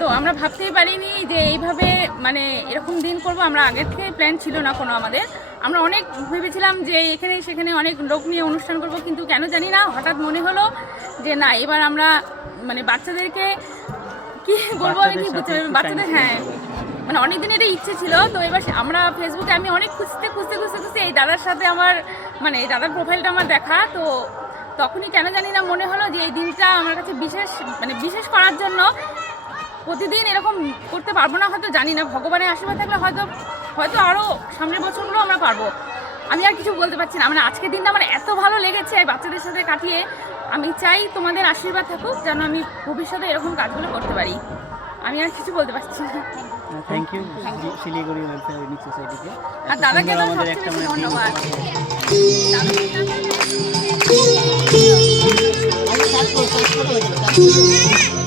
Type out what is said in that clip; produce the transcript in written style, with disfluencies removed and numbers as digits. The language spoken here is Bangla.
তো আমরা ভাবতেই পারিনি যে এইভাবে মানে এরকম দিন করব। আমরা আগের থেকে প্ল্যান ছিল না কোনো আমাদের। আমরা অনেক ভেবেছিলাম যে এখানে সেখানে অনেক লোক নিয়ে অনুষ্ঠান করব, কিন্তু কেন জানি না হঠাৎ মনে হলো যে না, এবার আমরা মানে বাচ্চাদেরকে কি বলবো, আমি কি বুঝতে বাচ্চাদের, হ্যাঁ মানে অনেক দিন এটা ইচ্ছে ছিল। তো এবার আমরা ফেসবুকে আমি অনেক খুঁজতে এই দাদার সাথে আমার মানে এই দাদার প্রোফাইলটা আমার দেখা, তো তখনই কেন জানি না মনে হলো যে এই দিনটা আমার কাছে বিশেষ করার জন্য। প্রতিদিন এরকম করতে পারবো না হয়তো, জানি না, ভগবানের আশীর্বাদ থাকলে হয়তো আরও সামনের বছরগুলো আমরা পারবো। আমি আর কিছু বলতে পারছি না, মানে আজকের দিনটা আমার এত ভালো লেগেছে বাচ্চাদের সাথে কাটিয়ে। আমি চাই তোমাদের আশীর্বাদ থাকুক যেন আমি ভবিষ্যতে এরকম কাজগুলো করতে পারি। আমি আর কিছু বলতে পারছি না। Thank you Siliguri welfare unique সোসাইটিকে। আর দাদাকে তো সবচেয়ে বেশি ধন্যবাদ। Thank you.